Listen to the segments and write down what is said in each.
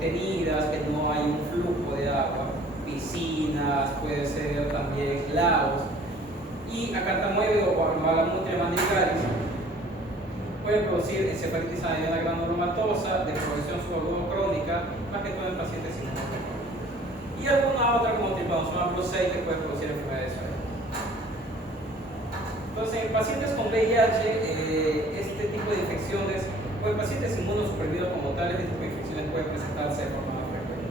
contenidas, que no hay un flujo de agua, piscinas, puede ser también lagos. Y acartamueve o Guagamutria mandicaris puede producir encefalitis anemia granulomatosa de progresión subaguda crónica, más que todo en pacientes sin inmunología. Y alguna otra como Trypanosoma brucei que puede producir enfermedades de sueño. Entonces, en pacientes con VIH, este tipo de infecciones, o en pacientes inmunosuprimidos como tales, este tipo de infecciones pueden presentarse de forma más frecuente.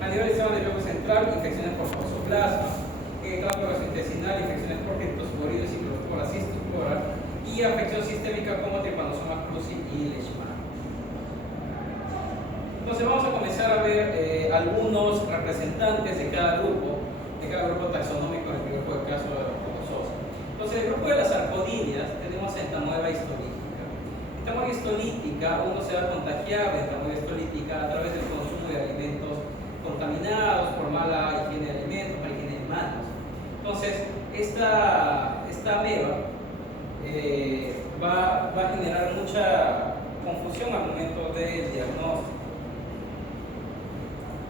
A nivel del sistema nervioso central, infecciones por toxoplasma, tracto gastrointestinal, infecciones por criptosporidios y clostridium cystic y afección sistémica como Trypanosoma cruzi y Leishmania. Entonces vamos a comenzar a ver algunos representantes de cada grupo taxonómico en el primer caso de la protozoa. Entonces, en el grupo de las arcodinias tenemos entamoeba histolítica. Entamoeba histolítica, uno se va a contagiar de entamoeba histolítica a través del consumo de alimentos contaminados por mala higiene de alimentos, mala higiene de manos. Entonces, esta ameba va a generar mucha confusión al momento del diagnóstico.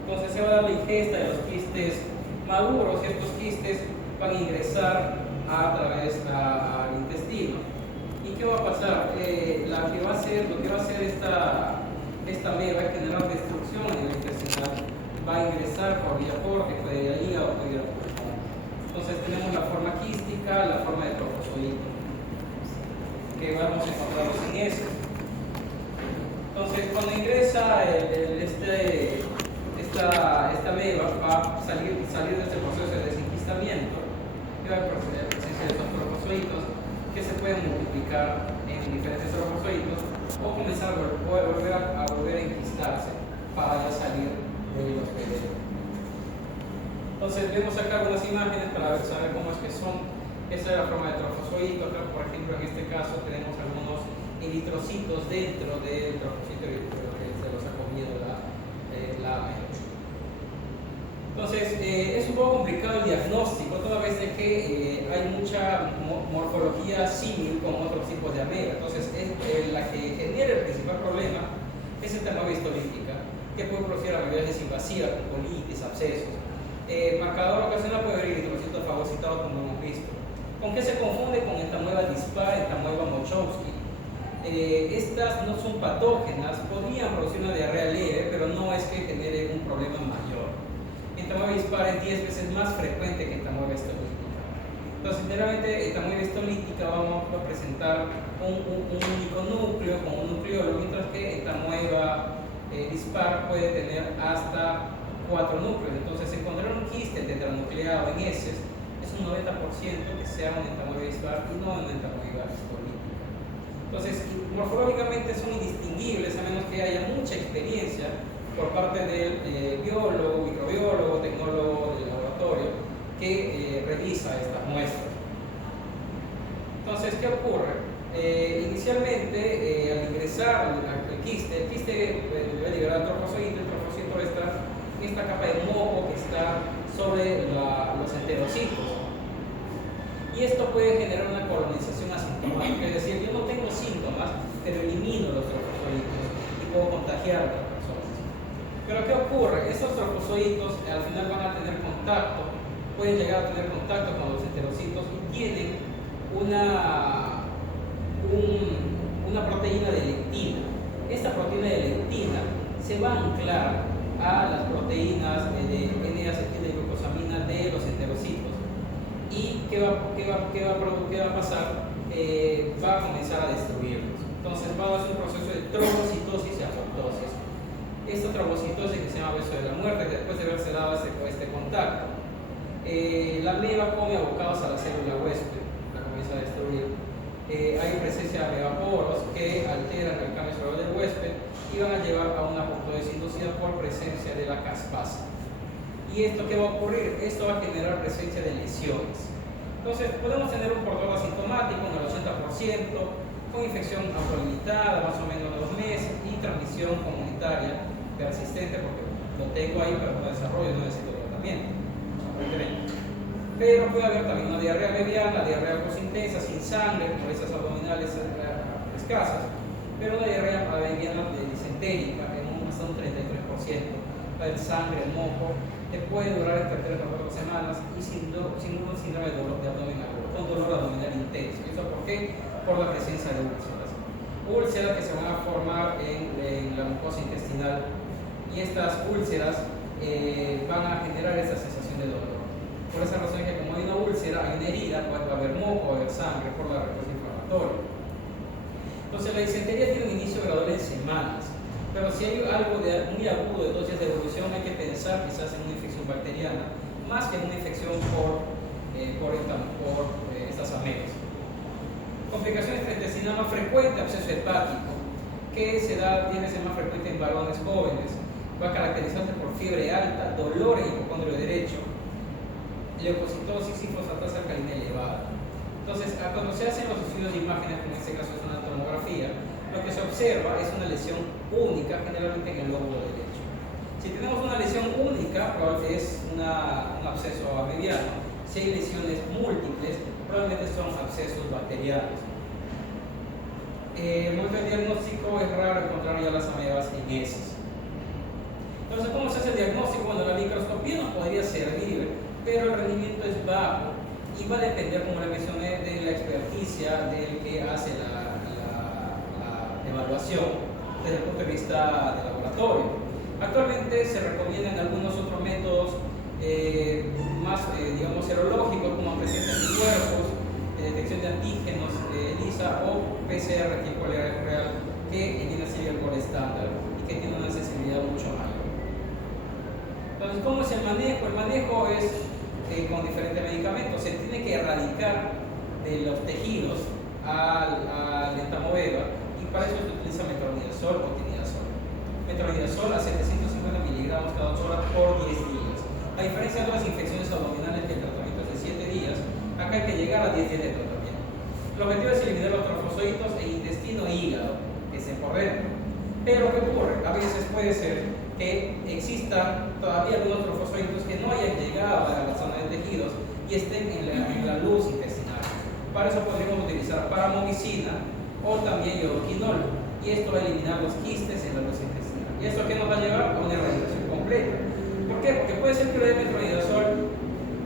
Entonces se va a dar la ingesta de los quistes maduros y estos quistes van a ingresar a través del intestino. ¿Y qué va a pasar? Lo que va a hacer esta ameba es generar destrucción en el intestinal. Va a ingresar por vía pórtica, de ahí o por vía pulmón. Entonces tenemos la forma quística, la forma de trofozoito, que vamos a encontrarlos en ese. Entonces cuando ingresa esta ameba va a salir de este proceso de desenquistamiento, que va a proceder a la presencia de estos trofozoitos que se pueden multiplicar en diferentes trofozoitos o comenzar a volver a enquistarse para ya salir de los PDE. Entonces vemos acá algunas imágenes para saber cómo es que son. Esa es la forma de trofozoito. Acá, por ejemplo, en este caso tenemos algunos eritrocitos dentro del trofocito que se los ha comido la ameba. Entonces, es un poco complicado el diagnóstico, toda vez de que hay mucha morfología símil con otros tipos de ameba. Entonces, la que genera el principal problema es esta ameba histolítica, que puede producir amiloidosis invasiva, con colitis, abscesos. Marcador ocasional puede haber eritrocitos fagocitados, como hemos visto. ¿Con qué se confunde? Con entamoeba dispar, entamoeba Mochowski. Estas no son patógenas, podrían producir una diarrea leve, pero no es que genere un problema mayor. Entamoeba dispar es 10 veces más frecuente que entamoeba histolítica. Entonces, generalmente, entamoeba histolítica vamos a presentar un único núcleo con un nucleolo, mientras que entamoeba dispar puede tener hasta 4 núcleos. Entonces, encontrar un quiste tetranucleado en heces es un 90% que sea un entamoeba dispar y no una entamoeba histolítica. Entonces, morfológicamente son indistinguibles a menos que haya mucha experiencia por parte del biólogo, microbiólogo, tecnólogo del laboratorio que revisa estas muestras. Entonces, ¿qué ocurre? Inicialmente, al ingresar el quiste va a liberar el trofozoito va a estar en esta capa de moco que está sobre los enterocitos. Y esto puede generar una colonización asintomática, es decir, yo no tengo síntomas, pero elimino los trofozoitos y puedo contagiar a otras personas. Pero ¿qué ocurre? Estos trofozoitos al final van a tener contacto, pueden llegar a tener contacto con los enterocitos y tienen una proteína de lectina. Esta proteína de lectina se va a anclar a las proteínas de N-acetilglucosamina de los enterocitos. ¿Y qué va a pasar? Va a comenzar a destruirlos. Entonces va a haber un proceso de trombocitosis y apoptosis. Esta trombocitosis que se llama beso de la muerte, después de haberse dado este contacto, la ameba come abocados a la célula huésped, la comienza a destruir. Hay presencia de amebaporos que alteran el cambio celular del huésped y van a llevar a una apoptosis inducida por presencia de la caspasa. ¿Y esto qué va a ocurrir? Esto va a generar presencia de lesiones. Entonces, podemos tener un portador asintomático en el 80%, con infección autolimitada, más o menos 2 meses, y transmisión comunitaria persistente, porque lo tengo ahí, pero no desarrollo, no necesito tratamiento. Pero puede haber también una diarrea mediana, diarrea intensa, sin sangre, molestias abdominales escasas, pero una diarrea mediana disentérica en hasta un 33%. el sangre, el moco, te puede durar entre 3 o 4 semanas y sin un síndrome de dolor de abdomen agudo, con dolor abdominal intenso. ¿Eso por qué? Por la presencia de úlceras. Úlceras que se van a formar en la mucosa intestinal, y estas úlceras van a generar esa sensación de dolor. Por esa razón es que como hay una úlcera, hay una herida, pues va a haber moco, va a haber sangre por la respuesta inflamatoria. Entonces la disentería tiene un inicio gradual en semanas, pero si hay algo muy agudo de 2 días de evolución, hay que pensar quizás en una infección bacteriana, más que en una infección por estas amebas. Complicaciones intestinales más frecuentes, absceso hepático, que se da 10 veces más frecuente en varones jóvenes, va a caracterizarse por fiebre alta, dolor en el hipocondrio derecho, leucocitosis y fosfatasa alcalina elevada. Entonces, cuando se hacen los estudios de imágenes, como en este caso es una tomografía, lo que se observa es una lesión única, generalmente en el lóbulo derecho. Si tenemos una lesión única, probablemente es un absceso mediano. Si hay lesiones múltiples, probablemente son abscesos bacterianos. En el momento del diagnóstico es raro encontrar ya las amebas en heces. Entonces, ¿cómo se hace el diagnóstico? Bueno, la microscopía nos podría servir, pero el rendimiento es bajo y va a depender, como le mencioné, de la experticia del que hace la evaluación desde el punto de vista de laboratorio. Actualmente se recomiendan algunos otros métodos más, digamos, serológicos, como presencia de anticuerpos, detección de antígenos, ELISA o PCR, tiempo real, que viene a ser el gol estándar y que tiene una sensibilidad mucho mayor. Entonces, ¿cómo es el manejo? El manejo es con diferentes medicamentos. Se tiene que erradicar de los tejidos al entamoveba, y para eso se utiliza metronidazol o tinidazol. Metronidazol a 750 miligramos cada 8 horas por 10 días. A diferencia de otras infecciones abdominales que el tratamiento es de 7 días, acá hay que llegar a 10 días de tratamiento. El objetivo es eliminar los trofosoditos e intestino e hígado, que se por dentro. Pero ¿qué ocurre? A veces puede ser que existan todavía algunos trofosoditos que no hayan llegado a la zona de tejidos y estén en la luz intestinal. Para eso podríamos utilizar paramomicina o también iodoquinol, y esto va a eliminar los quistes en la luz intestinal. ¿Y esto qué nos va a llevar? A una erradicación completa. ¿Por qué? Porque puede ser que le dé metronidazol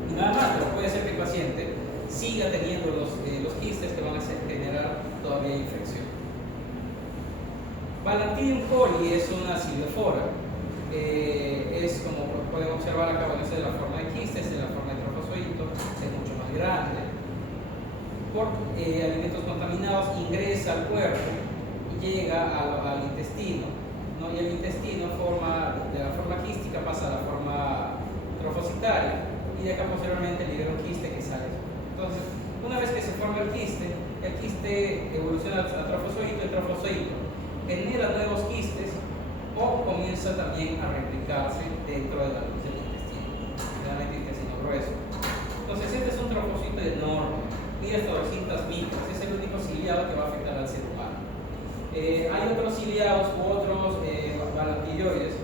y nada más, pero puede ser que el paciente siga teniendo los quistes que van a generar todavía infección. Balantidium coli es una silofora. Es como pueden observar acá, bueno, es de la forma de quistes, de la forma de trofosodito, es mucho más grande. Por alimentos contaminados ingresa al cuerpo y llega al intestino, ¿no? Y el intestino de la forma quística pasa a la forma trofocitaria, y de acá posteriormente libera un quiste que sale. Entonces, una vez que se forma el quiste evoluciona a trofosodito, el trofosodito genera nuevos quistes o comienza también a replicarse dentro de la luz del intestino, generalmente intestino grueso. Entonces, este es un trofocito enorme, mide hasta 200 micras, es el único ciliado que va a afectar al ser humano. Hay otros ciliados u otros balantidoides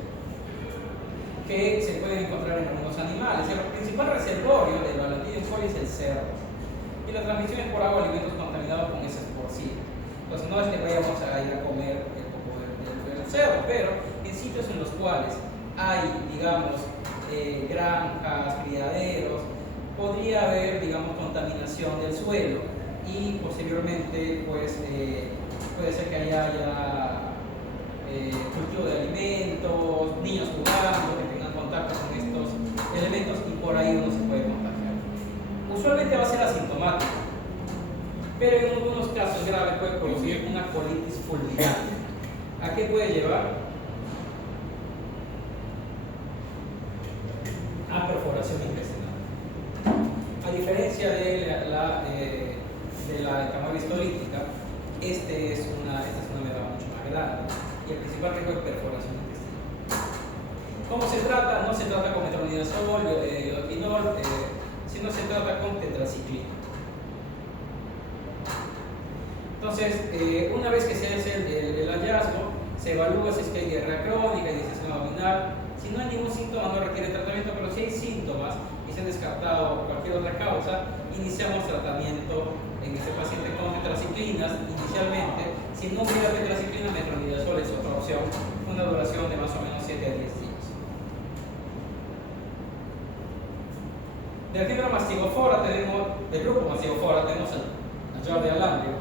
que se pueden encontrar en algunos animales. El principal reservorio del Balantidium coli es el cerdo, y la transmisión es por agua, alimentos contaminados con heces porcinas. Entonces, no es que vayamos a ir a comer el poco del cerdo, pero en sitios en los cuales hay, digamos, granjas, criaderos, podría haber, digamos, contaminación del suelo, y posteriormente, pues, puede ser que haya cultivo de alimentos, niños jugando, que tengan contacto con estos elementos, y por ahí uno se puede contagiar. Usualmente va a ser asintomático, pero en algunos casos graves puede producir una colitis fulminante. ¿A qué puede llevar? A perforación intestinal. A diferencia de la ectamoeba histolítica, esta es una ameba mucho más grande, y el principal riesgo es perforación intestinal. ¿Cómo se trata? No se trata con metronidazol, iodoquinol, sino se trata con tetraciclina. Entonces, una vez que se hace el hallazgo, se evalúa si es que hay diarrea crónica, digestión abdominal. Si no hay ningún síntoma, no requiere tratamiento, pero si hay síntomas y se han descartado cualquier otra causa, iniciamos tratamiento en este paciente con tetraciclinas inicialmente. Si no hubiera tetraciclina, metronidazol es otra opción, una duración de más o menos 7 a 10 días. Del género Mastigofora tenemos, del grupo Mastigofora tenemos a Giardia lamblia.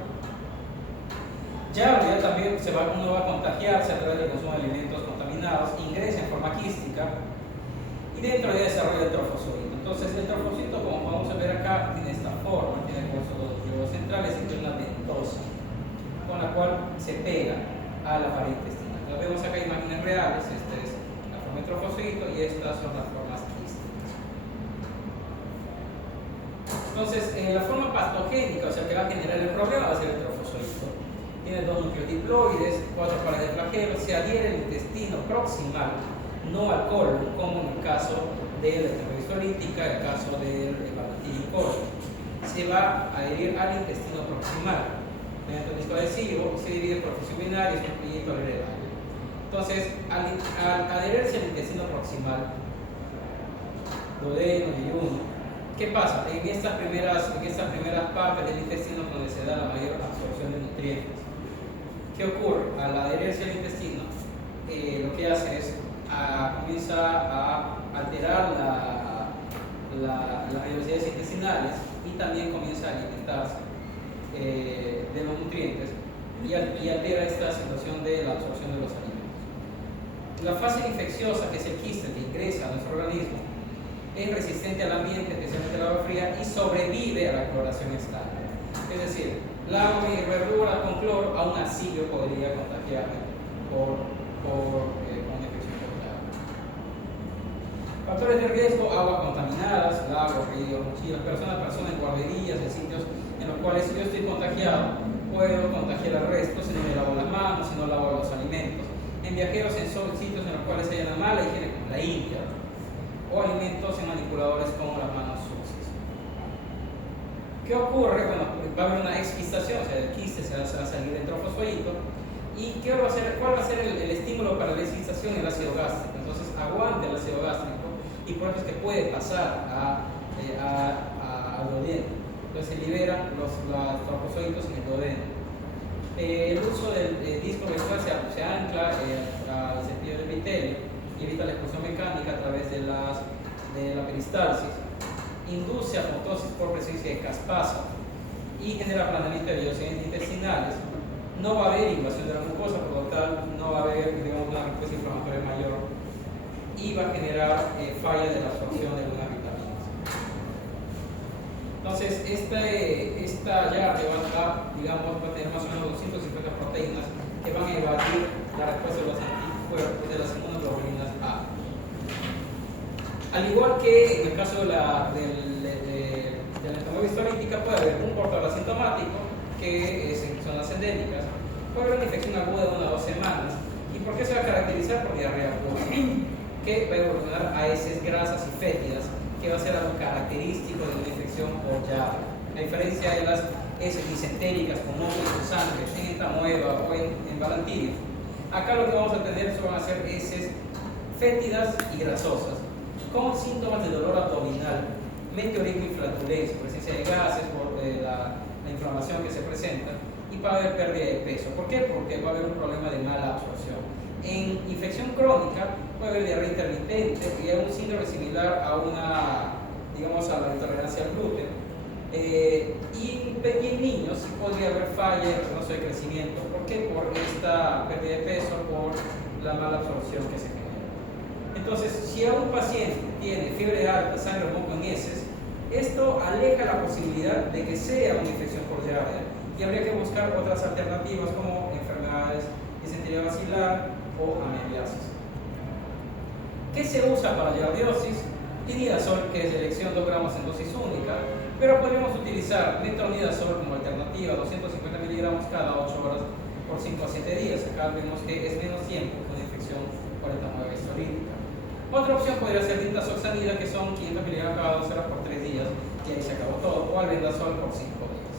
Giardia también uno va a contagiarse a través del consumo de alimentos contaminados, ingresa en forma quística y dentro ya desarrolla el trofosito. Entonces el trofosito, como vamos a ver acá, tiene esta forma, tiene dos globos centrales y tiene una ventosa con la cual se pega a la pared intestinal. Entonces vemos acá imágenes reales, esta es la forma de trofosito y estas son las formas quísticas. Entonces la forma patogénica, o sea, que va a generar el problema, va a ser el trofosito. Tiene dos núcleos diploides, 4 pares de flagelos, se adhiere al intestino proximal, no al colon, como en el caso de la hemorroides olítica, el caso del hepatitis colon. Se va a adherir al intestino proximal. Mediante un disco adhesivo se divide por fisión binaria y por hereditario. Entonces, al adherirse al intestino proximal, duodeno y yeyuno, ¿qué pasa? En estas primeras partes del intestino donde se da la mayor absorción de nutrientes. ¿Qué ocurre? Al adherirse al intestino, lo que hace es comienza a alterar las velocidades intestinales y también comienza a alimentarse de los nutrientes y altera esta situación de la absorción de los alimentos. La fase infecciosa, que es el quiste que ingresa a nuestro organismo, es resistente al ambiente, especialmente al agua fría, y sobrevive a la cloración estándar. Es decir, el agua y verdura con cloro, aún así yo podría contagiarme por una infección por agua. Factores de riesgo: aguas contaminadas, lagos, ríos, mochilas, personas en guarderías, en sitios en los cuales si yo estoy contagiado, puedo contagiar al resto si no me lavo las manos, si no lavo los alimentos. En viajeros en sitios en los cuales haya una mala higiene, como la India, o alimentos en manipuladores con las manos sucias. ¿Qué ocurre? Bueno, va a haber una exquistación, o sea, el quiste se va a salir del trofosfodito. ¿Y cuál va a ser el estímulo para la exquistación? El ácido gástrico. Entonces aguanta el ácido gástrico y por eso es que puede pasar al duodeno. Entonces se liberan los trofosfoditos en el duodeno. El uso del disco ventral se ancla al cepillo del epitelio y evita la expulsión mecánica a través de la peristalsis. Induce apoptosis por presencia de caspasa y genera aplanamiento de vellosidades intestinales. No va a haber invasión de la mucosa, por lo tal no va a haber, digamos, una respuesta inflamatoria mayor y va a generar falla de la absorción de algunas vitaminas. Entonces, esta llave va a tener más o menos 250 proteínas que van a evadir la respuesta de los anticuerpos de las inmunoglobulinas A. Al igual que en el caso de la enfermedad histolítica, puede haber un portador asintomático, que son las endémicas, puede haber una infección aguda de 1 a 2 semanas. ¿Y por qué se va a caracterizar? Por diarrea aguda, que va a evolucionar a heces grasas y fétidas, que va a ser algo característico de una infección por llave. A diferencia de las heces disentéricas con nódulos de sangre en entamoeba o en balantidio, acá lo que vamos a tener van a ser heces fétidas y grasosas, con síntomas de dolor abdominal, meteorismo y flatulencia, presencia de gases por la inflamación que se presenta, y va a haber pérdida de peso. ¿Por qué? Porque va a haber un problema de mala absorción. En infección crónica puede haber diarrea intermitente y hay un síndrome similar a la intolerancia al gluten. Y en niños podría haber falla en el retroceso de crecimiento. ¿Por qué? Por esta pérdida de peso, por la mala absorción que se genera. Entonces, si a un paciente tiene fiebre alta, sangre o moco en heces, esto aleja la posibilidad de que sea una infección por Giardia y habría que buscar otras alternativas como enfermedades de disentería basilar o amebiasis. ¿Qué se usa para la giardiosis? Tinidazol, que es de elección 2 gramos en dosis única, pero podríamos utilizar metronidazol como alternativa, 250 miligramos cada 8 horas por 5 a 7 días. Acá vemos que es menos tiempo que una infección por etamoeba histolítica. Otra opción podría ser nitazoxanida, que son 500 miligramos cada 2 horas por 3 días, y ahí se acabó todo, o albendazol por 5 días.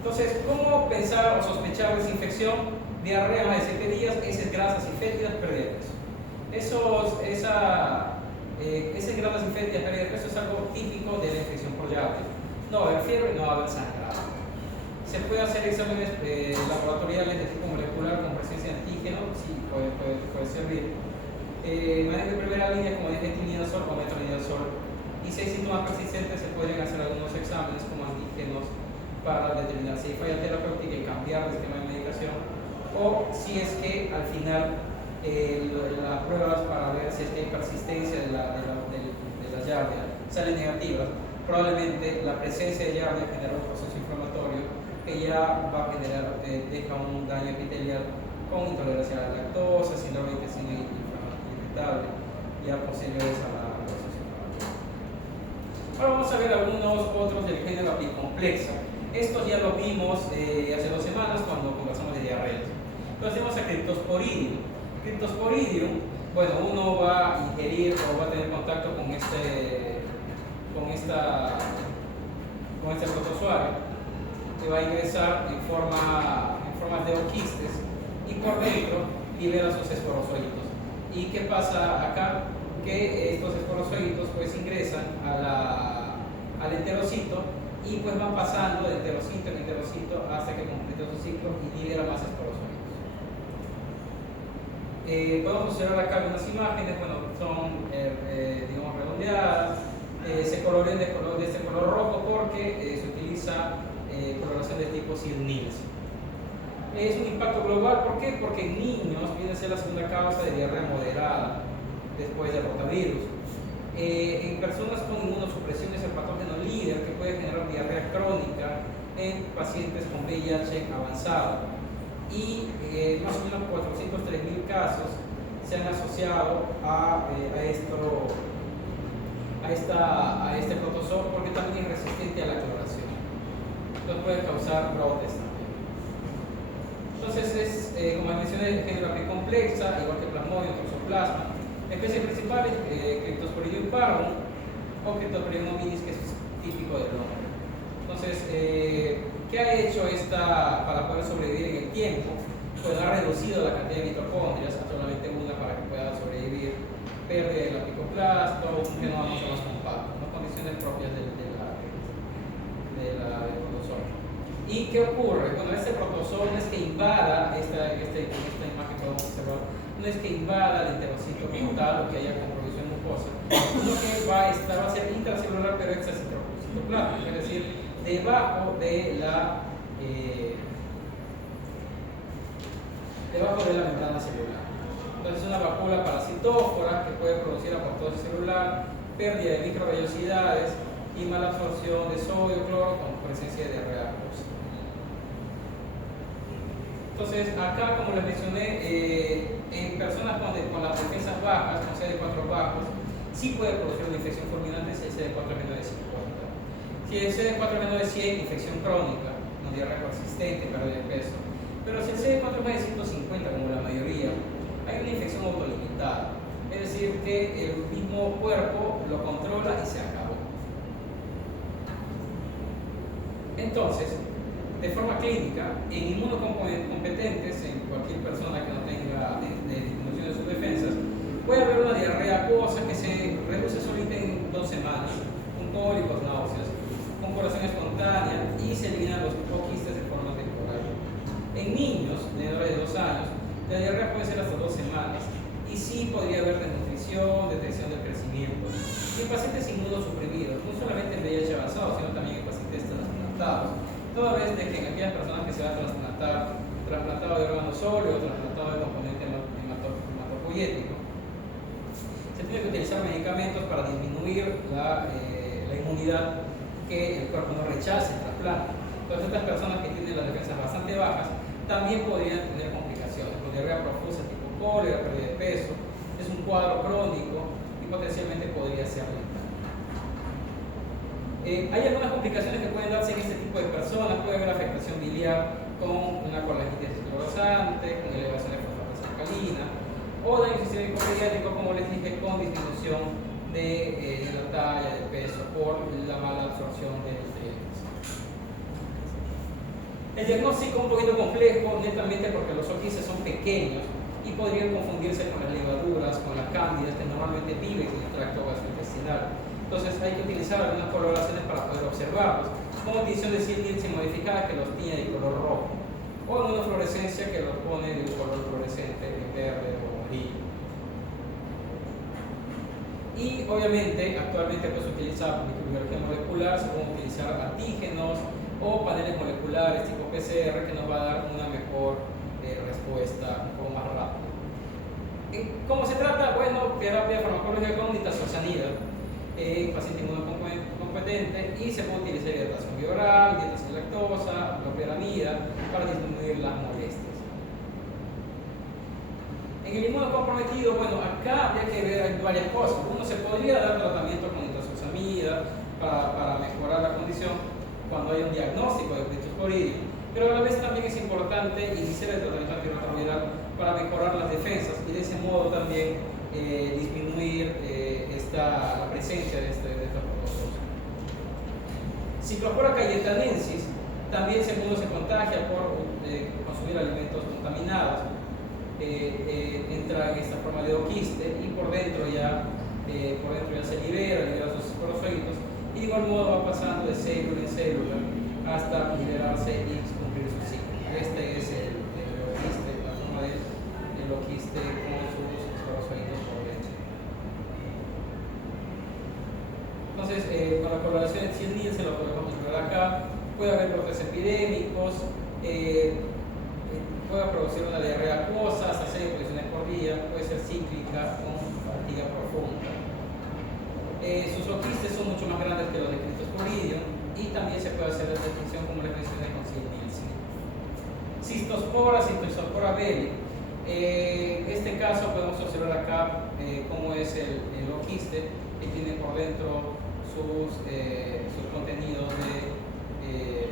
Entonces, ¿cómo pensar o sospechar esa infección? Diarrea más de 7 días, heces grasas y fétidas, pérdida de peso. Esas grasas y fétidas, pérdida de peso es algo típico de la infección por Giardia. No va a haber fiebre, no va a haber sangrado. Se puede hacer exámenes laboratoriales de tipo molecular con presencia de antígeno, sí, puede servir. Manejo de primera línea como difetinidazol o metronidazol. Y si hay síntomas persistentes, se pueden hacer algunos exámenes como antígenos para determinar si hay falla terapéutica y cambiar el esquema de medicación, o si es que al final las pruebas para ver si es que hay persistencia de las Giardia salen negativas. Probablemente la presencia de Giardia genera un proceso inflamatorio que ya va a generar, deja un daño epitelial con intolerancia a la lactosa, síndrome de intestino irritable, ya posteriores a la proceso inflamatorio. Ahora vamos a ver algunos otros del género apicomplexa. Estos ya los vimos hace 2 semanas cuando conversamos de diarreas. Entonces tenemos a Cryptosporidium. Cryptosporidium, bueno, uno va a ingerir o va a tener contacto con este protozoario, que va a ingresar en forma de oquistes y por dentro libera sus esporozoitos. ¿Y qué pasa acá? Que estos esporozoitos pues ingresan al enterocito y pues van pasando de enterocito en enterocito hasta que complete su ciclo y libera más esporozoitos. Podemos observar acá unas imágenes, bueno, son digamos redondeadas, se colorean de este color rojo porque se utiliza coloración de tipo Sid-Nielsen. Es un impacto global, ¿por qué? Porque en niños viene a ser la segunda causa de diarrea moderada después del rotavirus. En personas con inmunosupresión es el patógeno líder que puede generar diarrea crónica en pacientes con VIH avanzado. Y más o menos 403.000 casos se han asociado a este protozoo porque también es resistente a la cloración. Entonces puede causar brotes también. Entonces es, como mencioné, el género apicomplexa, igual que Plasmodium, Toxoplasma. La especie principal es Cryptosporidium parvum o Cryptosporidium hominis, que es típico del nombre. Entonces, ¿qué ha hecho esta para poder sobrevivir en el tiempo? Pues ha reducido la cantidad de mitocondrias a solamente una para que pueda sobrevivir, pérdida del apicoplasto, un genoma mucho más compacto, ¿no? Condiciones propias del protozoo. ¿Y qué ocurre? Bueno, este protozoo no es que invada, esta imagen que vamos a observar, no es que invada el enterocito como tal o que haya compromiso mucosa, sino que va a ser intracelular pero extracitoplasma, es decir, debajo de la membrana celular. Entonces es una vacuola parasitófora que puede producir apoptosis celular, pérdida de microvellosidades y mala absorción de sodio, cloro con presencia de diarrea acuosa. Entonces acá, como les mencioné, en personas con las defensas bajas, con CD4 bajos, sí puede producir una infección fulminante si el CD4 es menor de 50. Si el CD4 es menor de 100, infección crónica, no diarrea persistente, pérdida de peso. Pero si el CD4 es más de 150, como la mayoría, hay una infección autolimitada. Es decir, que el mismo cuerpo lo controla y se acabó. Entonces, de forma clínica, en inmunocompetentes, en cualquier persona que no tenga disminución de sus defensas, puede haber una diarrea acuosa que se reduce solamente en 2 semanas, con cólicos, náuseas, con curación espontánea y se eliminan los quistes de forma temporal. En niños menores de 2 años, la diarrea puede ser hasta 2 semanas y sí podría haber desnutrición, detención del crecimiento. Y en pacientes inmunosuprimidos, no solamente en VIH avanzado, sino también en pacientes trasplantados. Toda vez de que en aquellas personas que se va a trasplantar, trasplantado de órgano sólido, trasplantado de componente hematopoyético, se tiene que utilizar medicamentos para disminuir la inmunidad, que el cuerpo no rechace el trasplante. Entonces estas personas que tienen las defensas bastante bajas también podrían tener complicaciones, con diarrea profusa tipo cólera, pérdida de peso, es un cuadro crónico y potencialmente podría ser letal. Hay algunas complicaciones que pueden darse en este tipo de personas. Puede haber afectación biliar con una colangitis esclerosante, con elevación de fosfato alcalina, o daño sistémico pediátrico, como les dije, con disminución de la talla, de peso, por la mala absorción de nutrientes. El diagnóstico es un poquito complejo, netamente porque los oquistes son pequeños y podrían confundirse con las levaduras, con las cándidas que normalmente viven en el tracto gastrointestinal. Entonces hay que utilizar algunas coloraciones para poder observarlos, como tinción de Sid-Nielsen modificada que los tiñe de color rojo, o en una fluorescencia que los pone de un color fluorescente en verde o amarillo. obviamente, actualmente pues, se utiliza microbiología molecular, se pueden utilizar antígenos o paneles moleculares tipo PCR que nos va a dar una mejor respuesta un poco más rápida. ¿Cómo se trata? Bueno, terapia farmacológica con nitazoxanida, paciente inmunocompetente, y se puede utilizar hidratación bioral, dieta sin lactosa, clopidogramida para disminuir las molestias. En el inmunocomprometido, bueno, acá habría que ver varias cosas. Uno, se podría dar tratamiento con nitazoxanida para mejorar la condición cuando hay un diagnóstico de criptosporidium, pero a la vez también es importante iniciar el tratamiento antirretroviral para mejorar las defensas y de ese modo también disminuir la presencia de esta protozoos. Ciclospora cayetanensis también se contagia por consumir alimentos contaminados. Entra en esta forma de oquiste y por dentro ya se libera sus esporozoitos, y de igual modo va pasando de célula en célula hasta liberarse y cumplir su ciclo. Este es el oquiste, la forma del oquiste con sus esporozoitos por dentro. Entonces, con la coloración de Thiel se lo podemos ver acá. Puede haber brotes epidémicos, puede producir una diarrea acuosa hasta 6 posiciones por día, puede ser cíclica con fatiga profunda. Sus oquistes son mucho más grandes que los de criptosporidium y también se puede hacer la distinción como les mencioné con Thiel-Nielsen. Cistospora belli. Este caso podemos observar acá cómo es el oquiste, que tiene por dentro sus contenidos de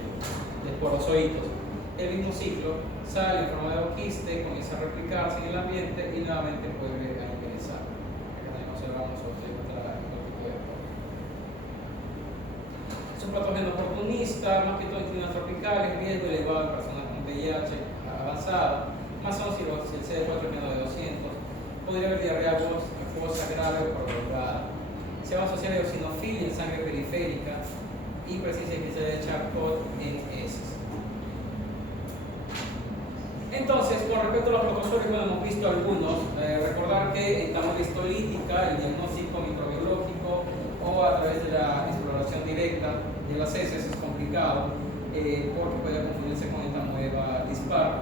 esporozoitos. El mismo ciclo sale en forma de oquiste, comienza a replicarse en el ambiente y nuevamente puede ingresar. Acá también observamos otro tipo de es un patógeno oportunista, más que todo en climas tropicales, riesgo elevado en personas con VIH avanzado, más aún si el CD4 es menos de 200, podría haber diarrea acuosa grave o prolongada. Se va a asociar a eosinofilia en sangre periférica y presencia de Charcot en heces. Entonces, con respecto a los protozoos, bueno, hemos visto algunos. Recordar que en la histolítica, el diagnóstico microbiológico o a través de la exploración directa de las heces es complicado porque puede confundirse con esta nueva dispar.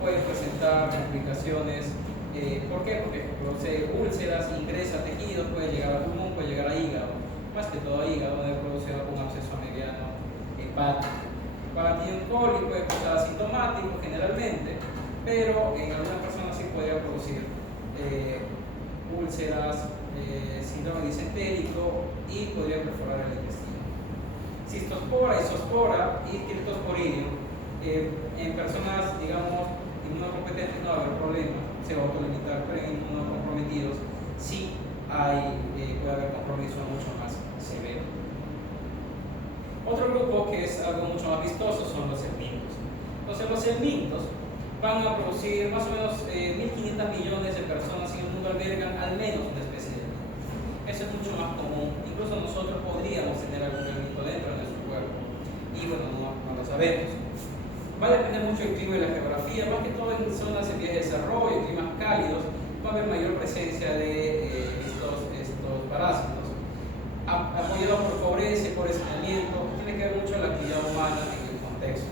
Puede presentar complicaciones. ¿Por qué? Porque produce úlceras, ingresa a tejidos, puede llegar a pulmón, puede llegar a hígado. Más que todo a hígado, donde produce algún absceso mediano hepático. Para coli puede causar asintomático generalmente, pero en algunas personas sí podría producir úlceras, síndrome disentérico y podría perforar el intestino. Cistospora, isospora y criptosporidium. En personas, digamos, inmunocompetentes no va a haber problema, se va a autolimitar, pero en inmunocomprometidos sí puede haber compromiso mucho más severo. Otro grupo que es algo mucho más vistoso son los helmintos. Entonces, los helmintos van a producir más o menos 1.500 millones de personas en el mundo albergan al menos una especie de helminto. Eso es mucho más común. Incluso nosotros podríamos tener algún helminto dentro de nuestro cuerpo. Y bueno, no lo sabemos. Va a depender mucho del clima y la geografía, más que todo en zonas en vías de desarrollo, climas cálidos, va a haber mayor presencia de estos parásitos. Apoyado por pobreza y por hacinamiento, tiene que ver mucho la actividad humana en el contexto.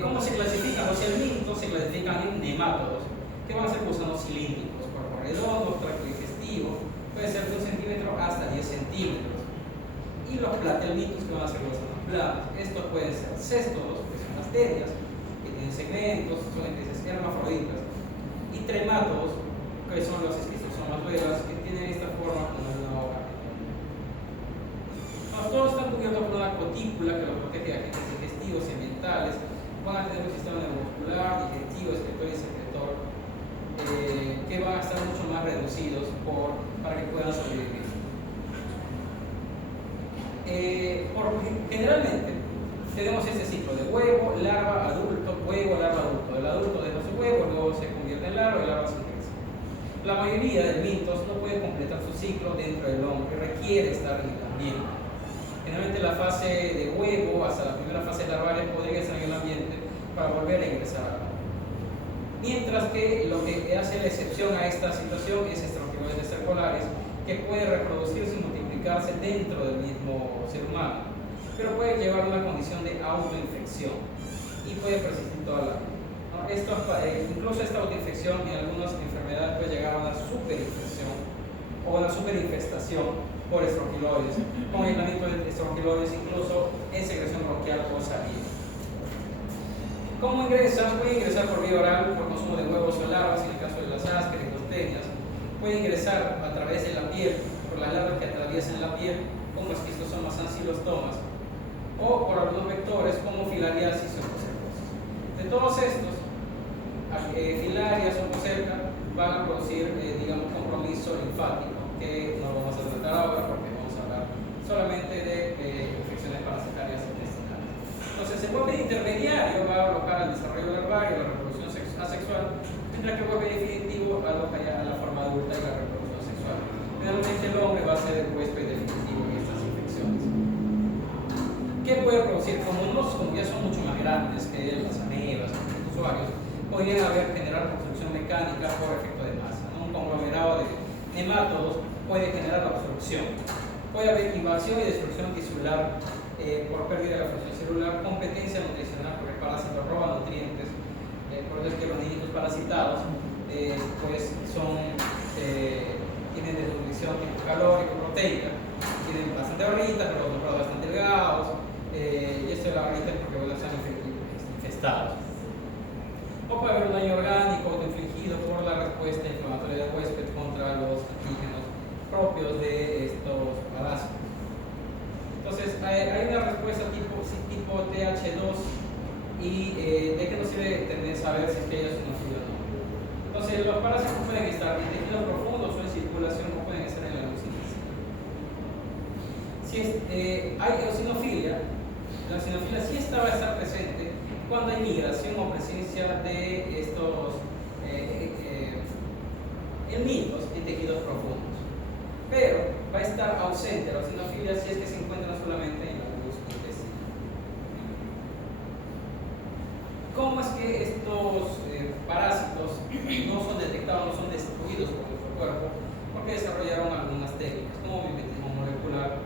¿Cómo se clasifican los helmintos? Se clasifican en nemátodos, que van a ser gusanos cilíndricos, cuerpo redondo, tracto digestivo, puede ser de 1 centímetro hasta 10 centímetros. Y los platelmintos, que van a ser gusanos planos. Estos pueden ser céstodos, que son bacterias, que tienen segmentos, son especies hermafroditas, y tremátodos, que son los esquistosomas, que tienen esta forma como una hoja. Todos están cubiertos por una cutícula que los protege de agentes digestivos y ambientales. Van a tener un sistema neuromuscular, digestivo, excretor y secretor, que van a estar mucho más reducidos para que puedan sobrevivir. Generalmente tenemos este ciclo de huevo, larva, adulto, huevo, larva, adulto. El adulto deja su huevo, luego se convierte en larva y la larva se crece. La mayoría de helmintos no puede completar su ciclo dentro del hombre, requiere estar en el ambiente. Generalmente la fase de huevo hasta la primera fase larvaria podría estar en el ambiente para volver a ingresar al agua. Mientras que lo que hace la excepción a esta situación es estrofia tiroides cercolares, que puede reproducirse y multiplicarse dentro del mismo ser humano, pero puede llevar a una condición de autoinfección y puede persistir toda la vida, ¿no? Incluso esta autoinfección en algunas enfermedades puede llegar a una superinfección o una superinfestación por estronquiloides, con aislamiento de estronquiloides, incluso en secreción bronquial o salida. ¿Cómo ingresan? Puede ingresar por vía oral, por consumo de huevos o larvas, en el caso de las Ascaris, Bacterias. Puede ingresar a través de la piel, por las larvas que atraviesan la piel, como esquistosomas, ancilostomas, o por algunos vectores como filariasis o pocercosis. De todos estos, filarias o pocerca van a producir, digamos, compromiso linfático, que no vamos a tratar ahora porque vamos a hablar solamente de infecciones parasitarias intestinales. Entonces, el huésped intermediario va a alojar al desarrollo larvario, la reproducción asexual, mientras que el huésped definitivo aloja ya a la forma adulta y la reproducción sexual. Finalmente, el hombre va a ser el huésped definitivo en estas infecciones. ¿Qué puede producir? Como ya son mucho más grandes que las amebas, los usuarios, podrían generar construcción mecánica por efecto de masa, ¿no? Un conglomerado de nemátodos puede generar la obstrucción. Puede haber invasión y destrucción tisular por pérdida de la función celular, competencia nutricional, porque el parásito roba nutrientes, por eso es que los niños parasitados tienen desnutrición tipo calórico, proteica, tienen bastante barrita, pero los brazos bastante delgados, y esto de la barrita es porque están infestados. O puede haber un daño orgánico autoinfligido por la respuesta inflamatoria del huésped contra los antígenos propios de estos parásitos. Entonces, hay una respuesta tipo TH2 y ¿de qué nos sirve saber si es que ellos no sirven o no? Entonces, los parásitos pueden estar en tejidos profundos o en circulación o pueden estar en la luz intestinal. Si hay eosinofilia, la eosinofilia sí va a estar presente cuando hay migración o presencia de estos helmintos en tejidos profundos. Pero va a estar ausente la eosinofilia si es que se encuentra solamente en la luz intestinal. ¿Cómo es que estos parásitos no son detectados, no son destruidos por nuestro cuerpo? Porque desarrollaron algunas técnicas, como mimetismo molecular,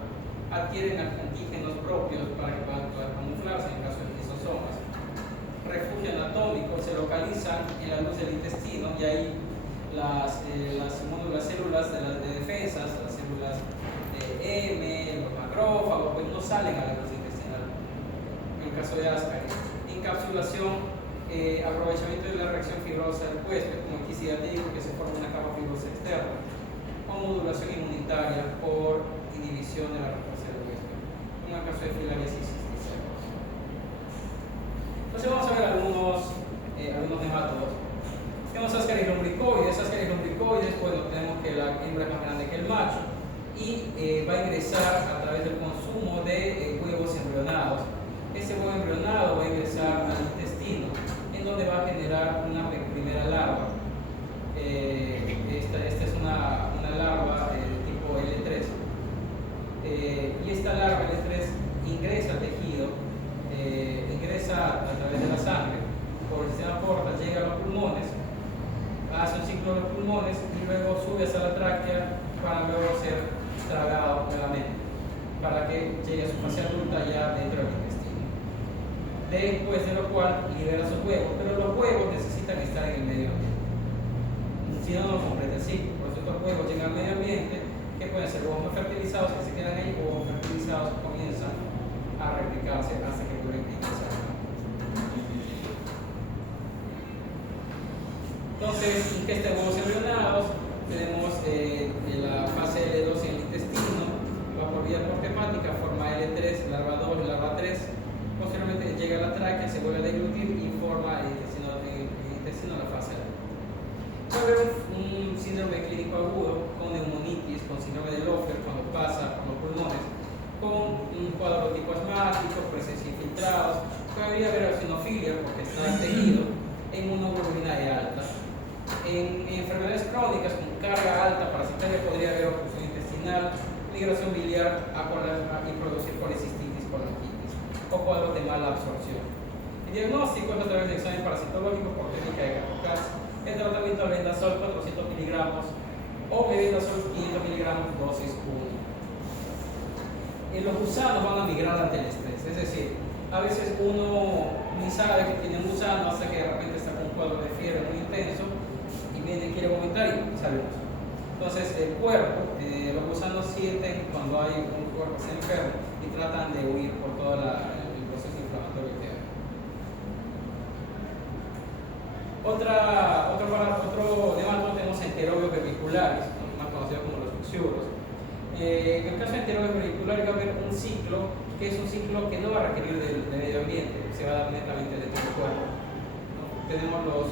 adquieren antígenos propios para que puedan camuflarse en caso de lisosomas, refugio anatómico, se localizan en la luz del intestino y ahí las células de defensas, las células M, los macrófagos, pues no salen a la luz intestinal. En el caso de Ascaris, encapsulación, aprovechamiento de la reacción fibrosa del huésped, como aquí sí ya te digo que se forma una capa fibrosa externa, o modulación inmunitaria por inhibición de la respuesta del huésped, como en el caso de filariasis cisticercosis. Entonces vamos a ver algunos nemátodos. Tenemos Ascaris lumbricoides. Ascaris lumbricoides, pues tenemos que la hembra es más grande que el macho y va a ingresar a través del consumo de huevos embrionados. Ese huevo embrionado va a ingresar al intestino, en donde va a generar una primera larva. Esta es una larva de tipo L3. Y esta larva L3 ingresa al tejido, ingresa a través de la sangre, por el sistema porta, llega a los pulmones, hace un ciclo de los pulmones y luego sube hacia la tráquea para luego ser tragado nuevamente, para que llegue a su fase adulta ya dentro del intestino. Después de lo cual libera sus huevos, pero los huevos necesitan estar en el medio ambiente. Si no, no completa el ciclo. Por eso estos huevos llegan al medio ambiente, que pueden ser huevos no fertilizados que se quedan ahí, o huevos fertilizados que comienzan a replicarse hasta que pueden ingresar. Entonces, ingesta de huevos embrionados, tenemos la fase L2 en el intestino, va por vía porta-hepática, forma L3, larva 2, larva 3, posteriormente llega a la tráquea, se vuelve a deglutir y forma el intestino la fase L. Puede haber un síndrome clínico agudo con neumonitis, con síndrome de Loeffler cuando pasa por los pulmones, con un cuadro tipo asmático, presencia de infiltrados, podría haber eosinofilia porque está en tejido, en inmunoglobulina alta. En enfermedades crónicas con carga alta parasitaria podría haber obstrucción intestinal, migración biliar y producir policistitis, colangitis o cuadros de mala absorción. El diagnóstico es a través de examen parasitológico por técnica de Capocas. El tratamiento al vendasol 400 miligramos o mebendazol 500 miligramos dosis 1. Los gusanos van a migrar ante el estrés, es decir, a veces uno ni sabe que tiene un gusano hasta que de repente está con un cuadro de fiebre muy intenso y viene y quiere vomitar y sale un gusano. Entonces el cuerpo, los gusanos sienten cuando hay un cuerpo que está enfermo y tratan de huir por todo el proceso inflamatorio que hay. Otro nemátodo tenemos enterobios vermiculares, más conocidos como los fucsiuros. En el caso de enterobios vermiculares va a haber un ciclo que es un ciclo que no va a requerir del medio ambiente, se va a dar netamente dentro del cuerpo. ¿No? Tenemos los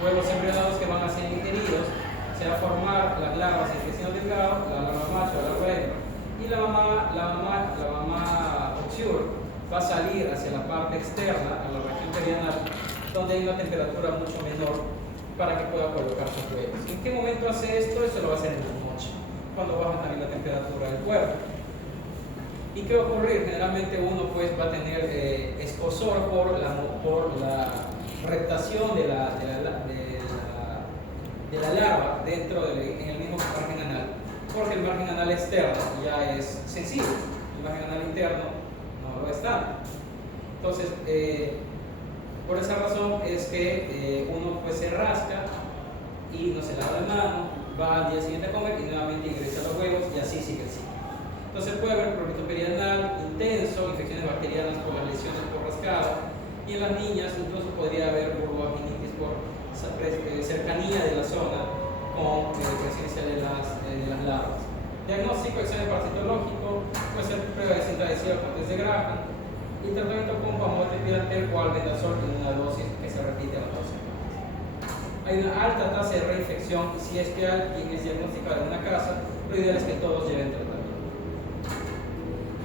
huevos embrionados que van a ser ingeridos, se va a formar las larvas en intestino delgado, la larva macho, la larva hembra, y la mamá fucsiur va a salir hacia la parte externa, a la región perianal, donde hay una temperatura mucho menor para que pueda colocar sus huevos. ¿En qué momento hace esto? Eso lo va a hacer en la noche, cuando baja también la temperatura del cuerpo. ¿Y qué va a ocurrir? Generalmente uno pues va a tener escozor por la reptación de la larva dentro en el mismo margen anal, porque el margen anal externo ya es sensible, el margen anal interno no lo está. Entonces, por esa razón es que uno pues se rasca y no se lava la mano, va al día siguiente a comer y nuevamente ingresa los huevos y así sigue el ciclo. Entonces puede haber prurito perianal intenso, infecciones bacterianas por las lesiones por rascado, y en las niñas incluso podría haber burbovaginitis por cercanía de la zona con presencia de las larvas. Diagnóstico, examen parasitológico, puede ser prueba de cinta adhesiva con test de Graham, y tratamiento con pamotepiratel o albendazol en una dosis que se repite a las 2 semanas. Hay una alta tasa de reinfección y si es que alguien es diagnosticado en una casa, lo ideal es que todos lleven tratamiento.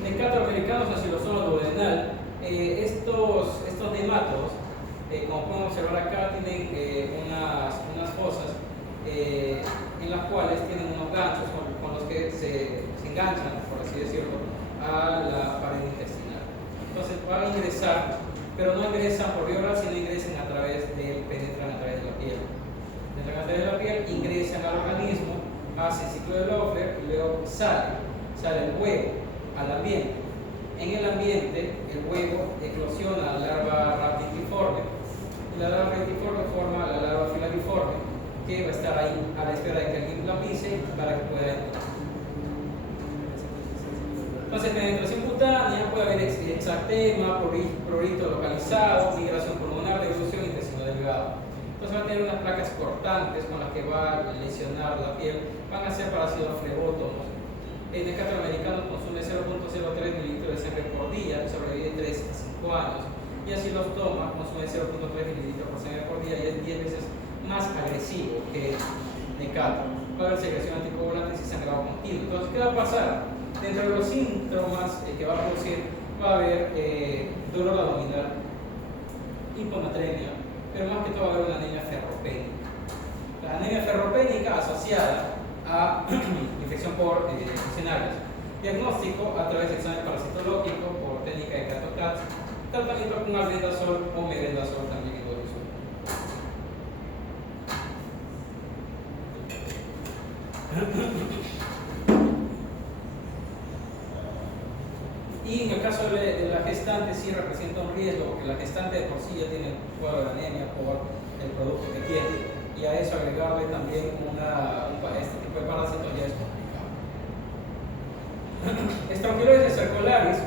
Nectator americanos acilosomas duodenal, estos nemátodos, como pueden observar acá, tienen unas fosas en las cuales tienen unos ganchos con los que se enganchan, por así decirlo, a la pared intestinal. Entonces van a ingresar, pero no ingresan por vía oral, sino ingresan penetran a través de la piel. Penetran a través de la piel, ingresan al organismo, hacen ciclo de Loeffler y luego sale el huevo al ambiente. En el ambiente, el huevo eclosiona la larva raptiforme y la larva raptiforme forma la larva filariforme que va a estar ahí a la espera de que alguien la pise para que pueda entrar. Entonces, penetración cutánea, puede haber exantema, prurito localizado, migración pulmonar, devolución intestino delgado. Entonces va a tener unas placas cortantes con las que va a lesionar la piel, van a ser parásitos flebótomos. El Nectator americano consume 0.03 mililitros de sangre por día, sobrevive 3 a 5 años, y así los toma, consume 0.3 mililitros por sangre por día y es 10 veces más agresivo que Nectator. Va a haber secreción anticoagulante y sangrado continuo. Entonces, ¿qué va a pasar? Dentro de los síntomas que va a producir, va a haber dolor abdominal, hiponatremia, pero más que todo va a haber una anemia ferropénica. La anemia ferropénica asociada a infección por escenarios. Diagnóstico a través de examen parasitológico por técnica de CAT-CAT, tratamiento con albendazol o mebendazol también en dosis 1. Y en el caso de la gestante sí representa un riesgo porque la gestante de por sí ya tiene un cuadro de anemia por el producto que tiene, y a eso agregarle también este tipo de parásitos ya es complicado. Strongyloides cercolaris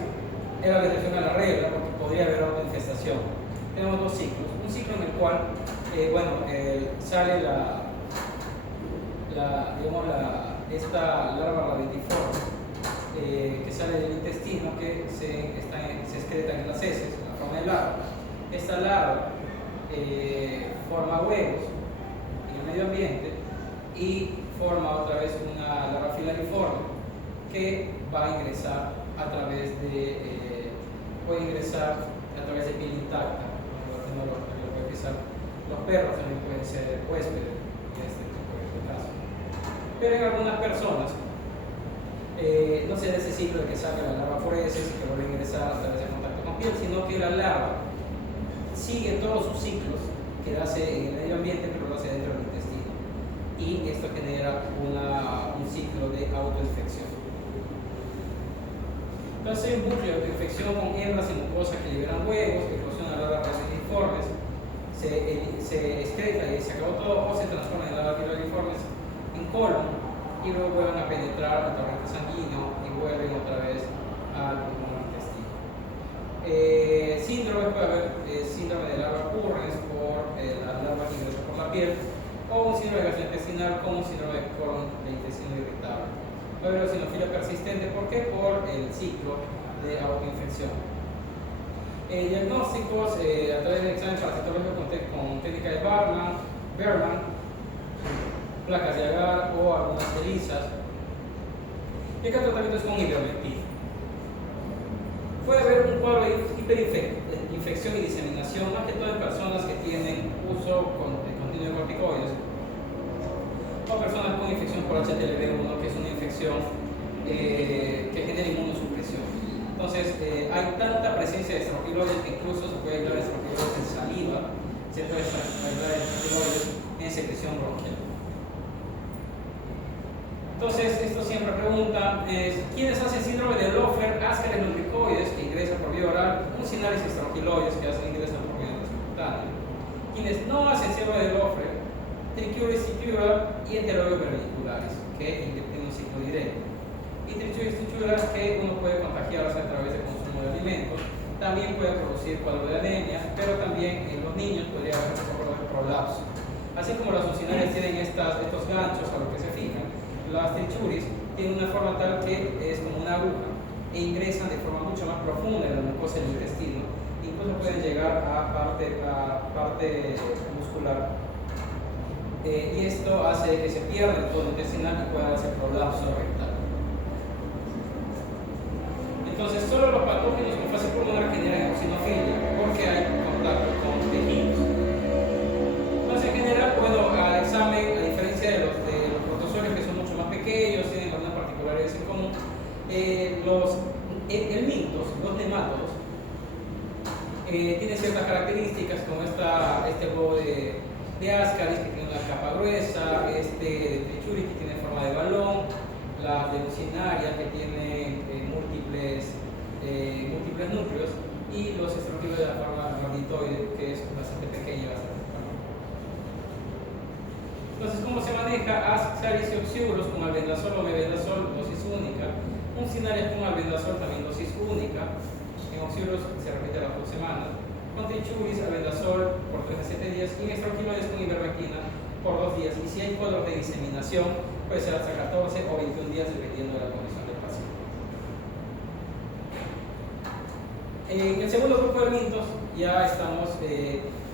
era la excepción a la regla porque podría haber autoinfestación. Tenemos dos ciclos, un ciclo en el cual sale esta larva raditiforme que sale del intestino, que se excreta en las heces, en la forma de larva. Esta larva forma huevos en el medio ambiente y forma otra vez una larva filariforme que va a ingresar a través de piel intacta. Los perros también pueden ser huéspedes en este tipo de casos. Pero en algunas personas no se da ese ciclo de que salga la larva por heces y que vuelve a ingresar a través de contacto con piel, sino que la larva sigue todos sus ciclos que hace en el medio ambiente, pero lo hace dentro del intestino. y esto genera un ciclo de autoinfección. Entonces hay un bucle de autoinfección con hembras y mucosas que liberan huevos, que eclosionan larvas radioliformes, se excreta y se acabó todo, o se transforman en larvas radioliformes en colon y luego vuelven a penetrar al torrente sanguíneo y vuelven otra vez al pulmón intestino. Síndrome, puede haber síndrome de larva Purrens por las larvas que ingresan por la piel, o un síndrome gastrointestinal como un síndrome de colon de intestino irritable. Puede haber eosinofilia persistente, ¿por qué? Por el ciclo de autoinfección. Diagnósticos a través del examen parasitológico con técnica de Berman, placas de agar o algunas ELISAs. Y acá el tratamiento es con ivermectina. Puede haber un cuadro de hiperinfección y diseminación, más que todo en personas que tienen uso continuo de corticoides, o personas con infección por HTLV1, que es una infección que genera inmunosupresión. Entonces, hay tanta presencia de estrofiloides que incluso se puede aislar estrofiloides en saliva, se puede aislar estrofiloides en secreción bronquial. Entonces, esto siempre pregunta, ¿quiénes hacen síndrome de Loeffler, Ascaris lumbricoides, que ingresan por vía oral, mucinaris estrofiloides, que ingresan por vía subcutánea? Quienes no hacen síndrome de Loeffler, Trichuris sicula y enteroides vermiculares, que tienen un ciclo directo. Y Trichuris sicula que uno puede contagiarse a través del consumo de alimentos, también puede producir cuadro de anemia, pero también en los niños podría haber un poco de prolapso. Así como las mucinarias tienen estos ganchos a los que se fijan, las Trichuris tienen una forma tal que es como una aguja e ingresan de forma mucho más profunda en la mucosa del intestino, incluso pueden llegar a parte muscular. Y esto hace que se pierda el tono intestinal y pueda hacer prolapso rectal. Entonces, solo los patógenos con fase pulmonar generan eosinofilia porque hay contacto con tejidos. Entonces, en general, bueno, al examen, a diferencia de los protozoarios que son mucho más pequeños, tienen algunas particularidades en común, los helmintos, los nemátodos, tienen ciertas características como este huevo de Ascaris, que tiene una capa gruesa, de Trichuris, que tiene forma de balón, la de mucinaria, que tiene múltiples núcleos, y los estrofilos de la forma rhabditoide, que es bastante pequeña y bastante pequeña. Entonces, ¿cómo se maneja? Ascaris y oxyuros con albendazol o mebendazol, dosis única. Mucinaria con albendazol, también dosis única. En oxyuros se repite a las 2 semanas. Con Trichuris, albendazol por 3 a 7 días y en estrofiloides con ivermectina por 2 días. Y si hay cuadros de diseminación, puede ser hasta 14 o 21 días dependiendo de la condición del paciente. En el segundo grupo de helmintos ya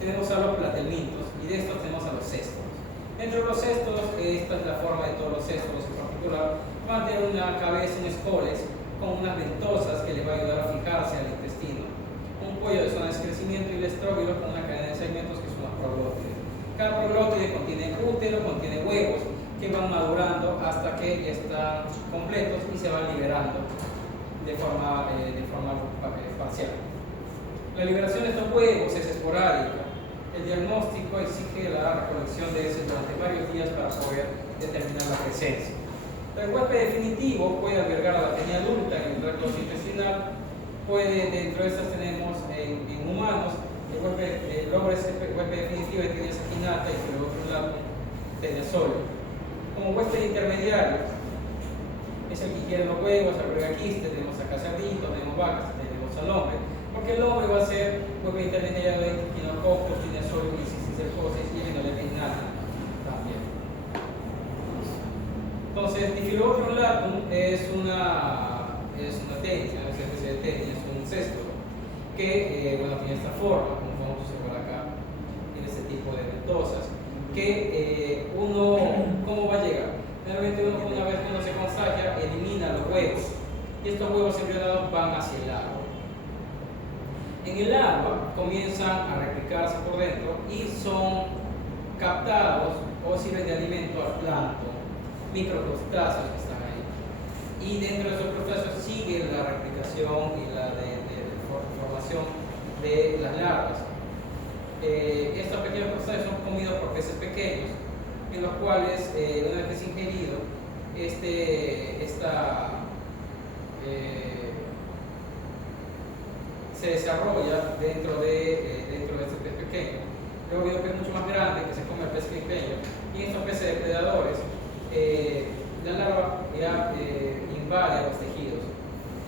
tenemos a los platelmintos y de estos tenemos a los cestos. Dentro de los cestos, esta es la forma de todos los cestos en particular, van a tener una cabeza, un escoles con unas ventosas que les va a ayudar a fijarse al intestino. Un cuello de zonas de crecimiento y el estróbilo con una cadena de segmentos que son los proglótides. Cada proglótide contiene útero, contiene huevos que van madurando hasta que ya están completos y se van liberando de forma parcial. La liberación de estos huevos es esporádica. El diagnóstico exige la recolección de heces durante varios días para poder determinar la presencia. El huésped definitivo puede albergar a la tenia adulta en el tracto intestinal. Dentro de estas tenemos en humanos el huésped definitivo de tenia saginata y Pseudophilum tenia sólida. Como huésped intermediario es el que quiere los huevos, alberga quistes, tenemos acá cerditos, tenemos vacas, tenemos al hombre, porque el hombre va a ser huésped intermediario de quinococcus, Tiniasolium y Cisticercosis y Rhinolabignata también. Entonces, Diphyllothrium es una tenia, es una especie de tenia, es un cesto que tiene esta forma, como podemos observar acá, tiene este tipo de ventosas, que ¿cómo va a llegar? Generalmente una vez que uno se contagia, elimina los huevos y estos huevos embrionados van hacia el agua. En el agua comienzan a replicarse por dentro y son captados o sirven de alimento al plancton, microcrustáceos que están ahí. Y dentro de esos crustáceos sigue la replicación y la formación de las larvas. Estos pequeños crustáceos son comidos por peces pequeños en los cuales, una vez que es ingerido, se desarrolla dentro de este pez pequeño. Luego hay un pez mucho más grande que se come el pez pequeño, y en estos peces depredadores la larva ya invade los tejidos,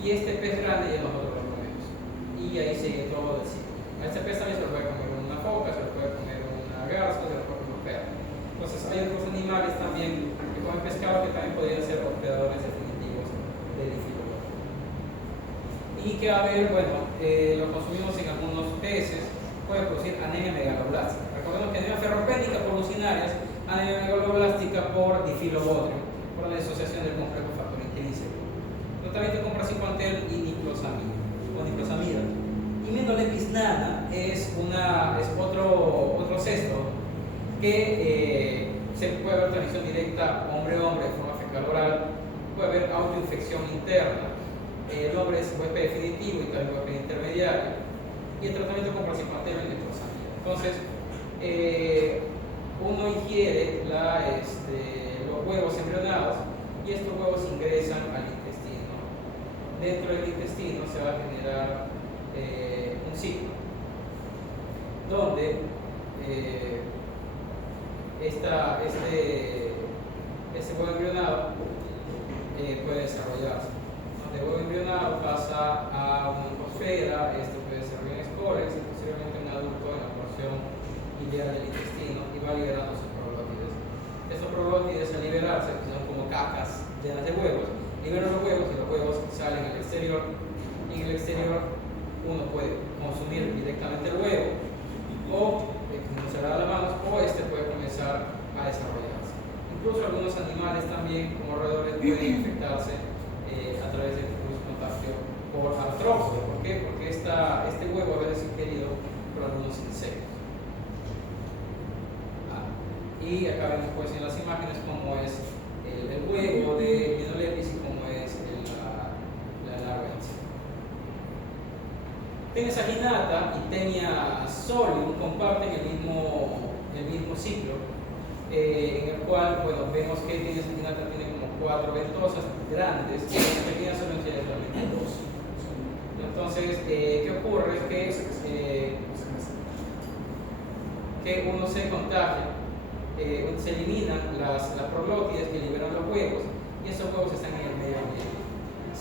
y este pez grande ya nosotros lo comemos, y ahí sigue todo el ciclo. A este pez también se lo puede comer una foca, se lo puede comer una garza, se lo puede comer un perro. Entonces hay otros animales también que comen pescado que también podrían ser los predadores definitivos de difilobota. Y que a ver, bueno, lo consumimos en algunos peces, puede producir anemia megaloblástica. Recordemos que anemia ferropénica por lucinarias, anemia megaloblástica por difilobotrio, por la disociación del complejo factor intrínseco. Tratamiento con praziquantel y niclosamida. Imenolepis nana es otro cesto que se puede haber transmisión directa hombre-hombre de forma fecal-oral, puede haber autoinfección interna. El hombre es huésped definitivo y también huésped intermediario, y el tratamiento con praziquantel y niclosamida. Entonces, uno ingiere los huevos embrionados, y estos huevos ingresan al intestino. Dentro del intestino se va a generar un ciclo donde este huevo embrionado puede desarrollarse. De huevo embrionado pasa a una hiposfera, esto puede ser bien espores, y posteriormente un adulto en la porción ileal del intestino, y va liberando sus proglótides. Estos proglótides, al liberarse, que son como cajas llenas de huevos, liberan los huevos, y los huevos salen al exterior, y en el exterior uno puede consumir directamente el huevo, o se lava las manos, o puede comenzar a desarrollarse. Incluso algunos animales también, como roedores, pueden infectarse a través del contagio por artrópodo. ¿Por qué? Porque este huevo a veces es ingerido por algunos insectos. Y acá vemos pues en las imágenes cómo es el huevo de Imenolepis y cómo es la larva en sí. Tenia saginata y Tenia solium comparten el mismo ciclo, en el cual, bueno, vemos que Tenia saginata tiene como 4 ventosas grandes, y las pequeñas solium tienen solamente 2. Entonces, ¿qué ocurre? Que uno se contagia, se eliminan las proglótides que liberan los huevos, y esos huevos están en el medio ambiente.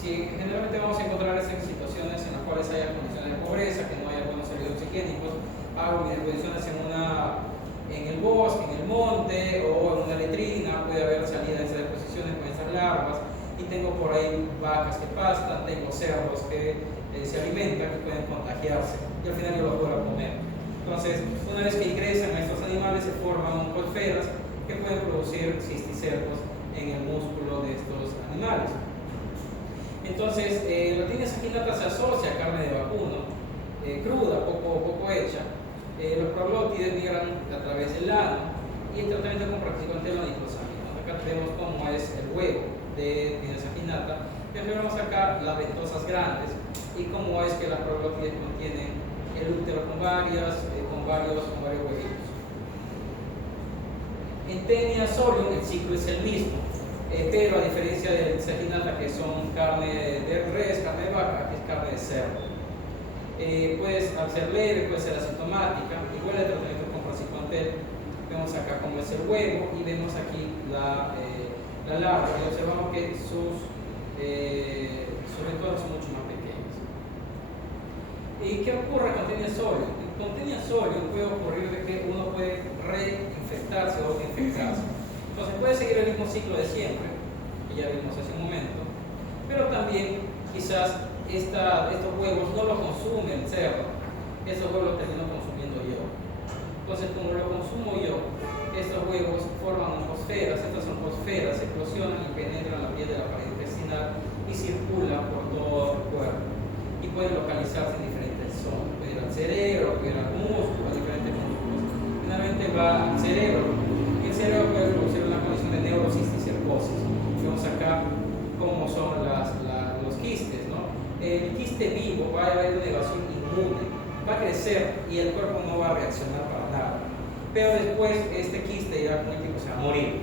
Generalmente vamos a encontrar en situaciones en las cuales haya condiciones de pobreza, que no haya buenos servidores higiénicos, hago mis deposiciones en el bosque, en el monte o en una letrina, puede haber salidas de deposiciones con esas larvas, y tengo por ahí vacas que pastan, tengo cerdos que se alimentan, que pueden contagiarse, y al final yo los vuelvo a comer. Entonces, una vez que ingresan a estos animales, se forman oncoesferas que pueden producir cisticercos en el músculo de estos animales. Entonces, la Tenia saginata se asocia a carne de vacuno, cruda, poco hecha. Los proglótides migran a través del ano, y el tratamiento con praziquantel o niclosamida. Acá vemos cómo es el huevo de Tenia saginata, y aquí vemos acá las ventosas grandes, y cómo es que las proglótides contienen el útero con varios huevitos. En Tenia solium el ciclo es el mismo, pero a diferencia de saginata, que son carne de res, carne de vaca, que es carne de cerdo. Puede ser leve, puede ser asintomática, igual el tratamiento con praziquantel. Vemos acá cómo es el huevo, y vemos aquí la larva, y observamos que sus ventosas son mucho más pequeñas. ¿Y qué ocurre con Tenia solium? Con Tenia solium puede ocurrir de que uno puede reinfectarse o autoinfectarse. Entonces puede seguir el mismo ciclo de siempre, que ya vimos hace un momento, pero también quizás estos huevos no los consume el cerdo, esos huevos los termino consumiendo yo. Entonces, como lo consumo yo, estos huevos forman oncosferas, estas oncosferas eclosionan y penetran la piel de la pared intestinal y circulan por todo el cuerpo, y pueden localizarse en diferentes zonas. Puede ir al cerebro, puede ir al músculo, a diferentes músculos. Finalmente va al cerebro, y el cerebro puede producir una condición de neurocisticercosis. Vemos acá cómo son los quistes, ¿no? El quiste vivo va a haber una evasión inmune, va a crecer, y el cuerpo no va a reaccionar para nada. pero después este quiste ya con el tiempo se va a morir,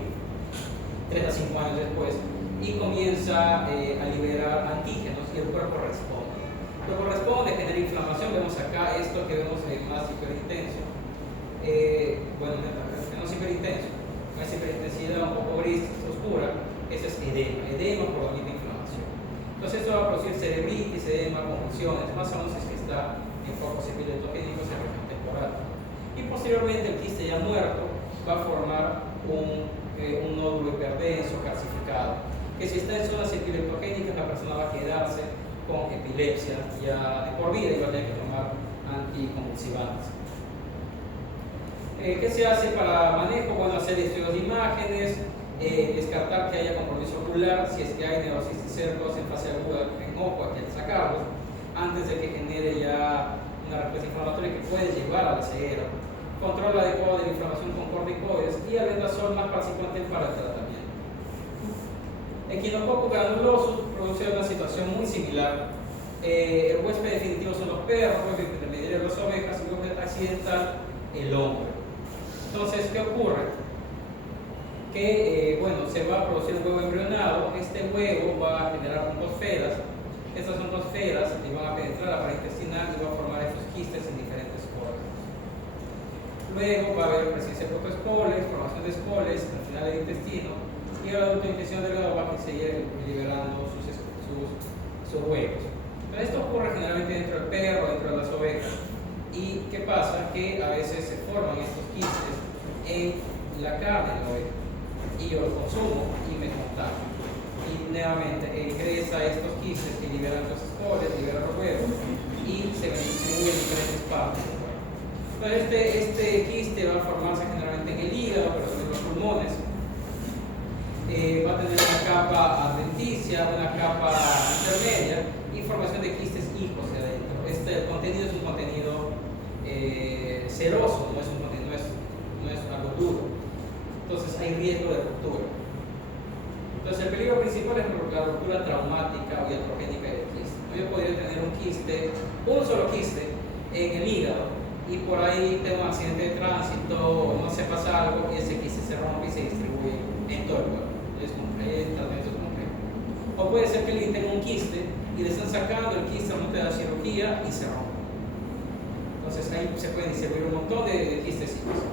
3 a 5 años después, y comienza a liberar antígenos y el cuerpo responde. Lo corresponde, genera inflamación. Vemos acá esto que vemos más hiperintenso, menos hiperintenso, más hiperintensidad un poco gris, oscura. Ese es edema por la misma inflamación. Entonces esto va a producir cerebritis, edema, convulsiones, más aún si es que está en focos epileptogénicos en región temporal. Y posteriormente el quiste ya muerto va a formar un nódulo hiperdenso, calcificado, que si está en zonas epileptogénicas la persona va a quedarse con epilepsia ya de por vida y va a tener que tomar anticonvulsivantes. ¿Qué se hace para manejo? Bueno, hacer estudios de imágenes, descartar que haya compromiso ocular, si es que hay neurosis de cercos en fase aguda en ojo, hay que sacarlos antes de que genere ya una respuesta inflamatoria que puede llevar a la ceguera. Control adecuado de la inflamación con corticoides y albendazol más praziquantel para el tratamiento. Equinococo granuloso produce una situación muy similar. El huésped definitivo son los perros, el huésped intermediario las ovejas y el huésped accidental el hombre. Entonces, ¿qué ocurre? Que se va a producir un huevo embrionado. Este huevo va a generar ontosferas. Estas ontosferas van a penetrar la pared intestinal y va a formar estos quistes en diferentes órganos. Luego va a haber presencia de protoescoles, formación de escoles al final del intestino, y el adulto intestino delgado va a seguir liberando sus huevos. Pero esto ocurre generalmente dentro del perro, dentro de las ovejas. ¿Y qué pasa? Que a veces se forman estos quistes en la carne de la oveja, y yo lo consumo y me contagio. Y nuevamente ingresa estos quistes que liberan los escoles, liberan los huevos y se distribuyen en diferentes partes. Entonces este quiste va a formarse generalmente en el hígado, pero también en los pulmones. Va a tener una capa adventicia, una capa intermedia y formación de quistes hijos hacia adentro. El contenido es un contenido ceroso, no es algo duro. Entonces hay riesgo de ruptura. Entonces el peligro principal es la ruptura traumática o iatrogénica del quiste. Yo podría tener un solo quiste en el hígado, y por ahí tengo un accidente de tránsito, no se pasa algo, y ese quiste se rompe y se distribuye en todo el cuerpo. Es complejo, tratamiento es complejo. O puede ser que alguien tenga un quiste y le están sacando el quiste a monte de la cirugía y se rompe. Entonces ahí se pueden distribuir un montón de quistecitos.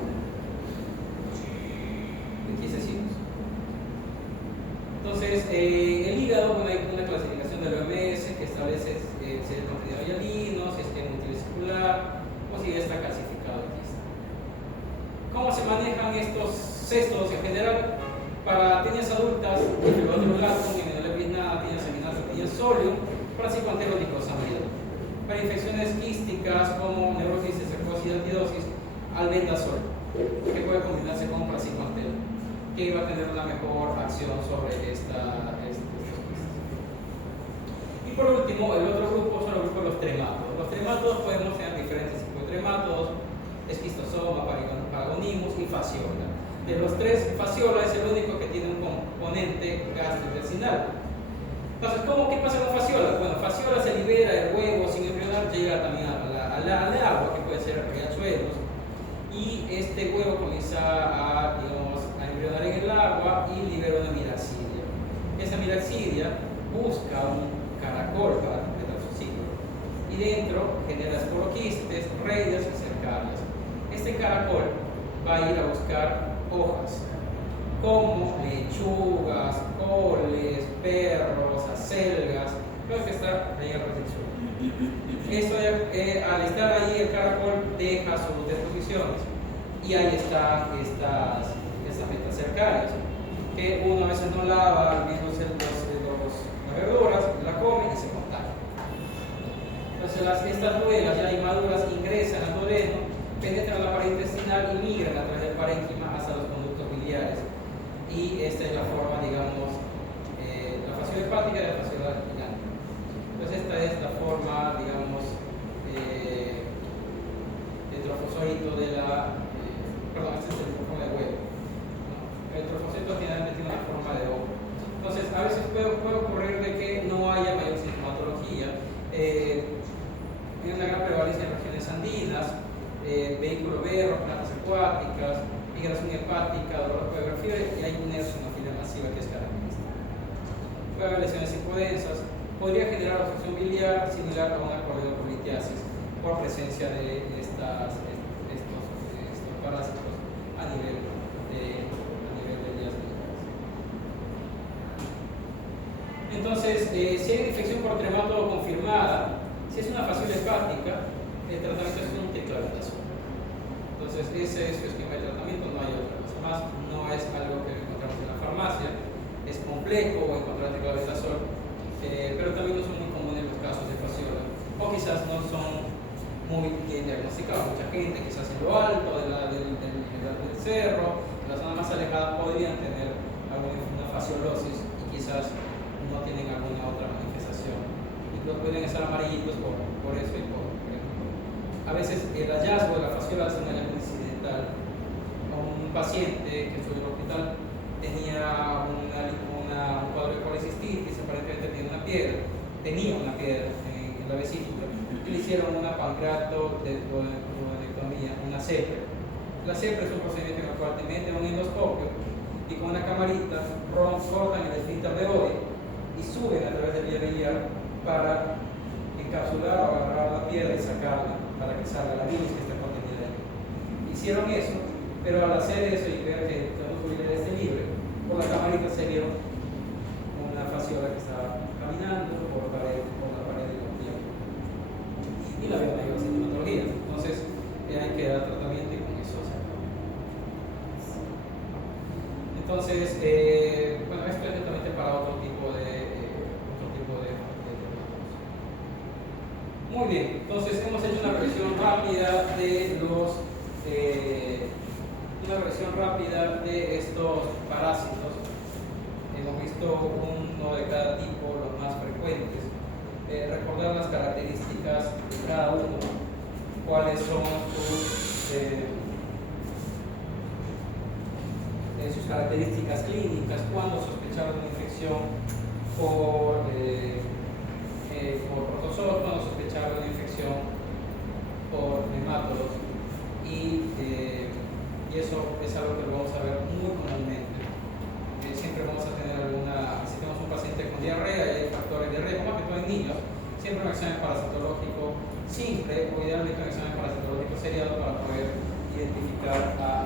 Entonces, el hígado, hay una clasificación de la OMS que establece si es el contenido hialino, si es que es multivesicular o si ya está calcificado el quiste. ¿Cómo se manejan estos cestos en general? Para tenias adultas, fibrotiolatum, iminoleprinada, tenias seminato, tenias sólido, praziquantel o nicosamida. Para infecciones quísticas como neurosis, cercosis y altidosis, albendazol, que puede combinarse con praziquantel, que va a tener una mejor acción sobre estos quistes. Y por último, el otro grupo son los grupos de los tremátodos. Los tremátodos podemos tener diferentes tipos de tremátodos: esquistosoma, paragonimus y fasciola. De los tres, fasciola es el único que tiene un componente gastrointestinal. Entonces, ¿qué pasa con fasciola? Bueno, fasciola se libera del huevo sin embrionar, llega también al agua, que puede ser riachuelos, y este huevo comienza a embrionar en el agua y libera una miraxidia. Esa miraxidia busca un caracol para completar su ciclo, y dentro genera esporoquistes, reides y cercarias. Este caracol va a ir a buscar hojas como lechugas, coles, perros, acelgas, lo que está ahí alrededor. Esto, al estar ahí, el caracol deja sus deposiciones y ahí están estas plantas cercarias que uno a veces no lava, al menos las verduras, la come y se contagia. Entonces estas duelas ya inmaduras ingresan al duodeno, penetran la pared intestinal y migran a través del parénquima hasta los conductos biliares. Y esta es la forma, digamos, la fasciola hepática y la fasciola biliar. Entonces esta es la forma, digamos, del trofosóito de la... este es el forma de huevo. ¿No? El trofosóito generalmente tiene una forma de ovo. Entonces a veces puede ocurrir de que no haya mayor sintomatología. Hay una gran prevalencia en regiones andinas, vehículo berro, plantas acuáticas, crónicas, migración hepática, dolor de fiebre, y hay una eosinofilia masiva que es característica. Puede haber lesiones hipodensas, podría generar obstrucción biliar similar a una colitis por presencia de estos parásitos a nivel de vías biliares. Entonces, si hay una infección por tremato confirmada, si es una fasciole hepática, el tratamiento es un triclobetasol. Entonces, ese es su esquema de tratamiento, no hay otra cosa más, no es algo que encontramos en la farmacia, es complejo encontrar triclobetasol, pero también no son muy comunes los casos de fasciola, o quizás no son muy bien diagnosticados. Mucha gente, quizás en lo alto del cerro, en la zona más alejada, podrían tener una fasciolosis y quizás no tienen alguna otra manifestación. Y pueden estar amarillitos por eso y por ejemplo. A veces el hallazgo de la fasciola es un elemento incidental. Un paciente que estuvo en el hospital tenía un cuadro de colecistitis, aparentemente tenía una piedra en la vesícula, y le hicieron una pancreatoduodenectomía, una CEPRE. La CEPRE es un procedimiento en el cual te meten un endoscopio y con una camarita cortan el esfínter de Oddi y suben a través del vía biliar para encapsular o agarrar la piedra y sacarla para que salga la bilis que está contenida ahí. Hicieron eso, pero al hacer eso y ver que el ducto biliar esté libre, por la camarita se vio una fasciola que estaba caminando por la pared de la piel. Y la veo mayor sintomatología. Entonces, hay que dar tratamiento y con eso se acaba. Entonces, bueno, esto es netamente para otro tipo de Muy bien, entonces hemos hecho una revisión rápida de estos parásitos. Hemos visto uno de cada tipo, los más frecuentes. Recordar las características de cada uno, cuáles son sus características clínicas, cuándo sospechar de una infección por protozoo, cuándo sospechar de una infección por nematodos, y eso es algo que lo vamos a ver muy comúnmente. Siempre vamos a tener si tenemos un paciente con diarrea y hay factores de riesgo, más que todo en niños, siempre un examen parasitológico simple o idealmente un examen parasitológico seriado para poder identificar a